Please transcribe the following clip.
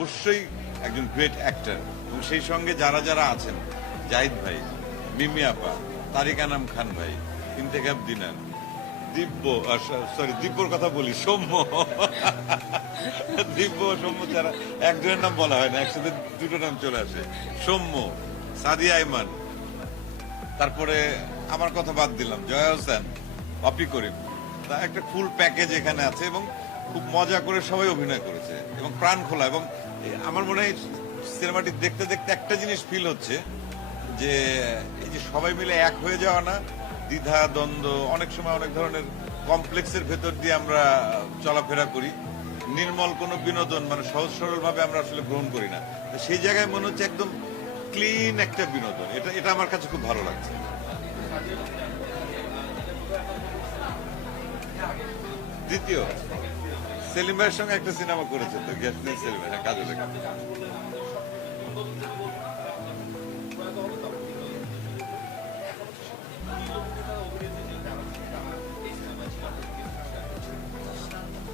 অবশ্যই একজন great actor এবং সেই সঙ্গে যারা যারা আছেন, জাহিদ ভাই, মিমি আপা, তারিক আনাম খান ভাই, ইন্তেখাব দিনান, দিব্য, দিব্যর কথা বলি, সৌম্য। দিব্য সৌম্য ছাড়া একজনের নাম বলা হয় না, একসাথে দুটো নাম চলে আসে। সৌম্য, সাদিয়া আইমান, তারপরে আমার কথা বাদ দিলাম, জয়া হোসেন, অপি করিম। তা একটা ফুল প্যাকেজ এখানে আছে এবং খুব মজা করে সবাই অভিনয় করেছে এবং প্রাণ খোলা। এবং আমার মনে হয় সিনেমাটি দেখতে দেখতে একটা জিনিস ফিল হচ্ছে যে এই যে সবাই মিলে এক হয়ে যাওয়া না, দ্বিধা দ্বন্দ্ব, অনেক সময় অনেক ধরনের কমপ্লেক্সের ভেতর দিয়ে আমরা চলাফেরা করি, নির্মল কোনো বিনোদন মানে সহজ সরল ভাবে আমরা আসলে গ্রহণ করি না। তো সেই জায়গায় মনে হচ্ছে একদম ক্লিন একটা বিনোদন। এটা আমার কাছে খুব ভালো লাগছে। দ্বিতীয়, সেলিম ভাইয়ের সঙ্গে একটা সিনেমা করেছে তো, গ্যাস সেলিম ভাই, কাজে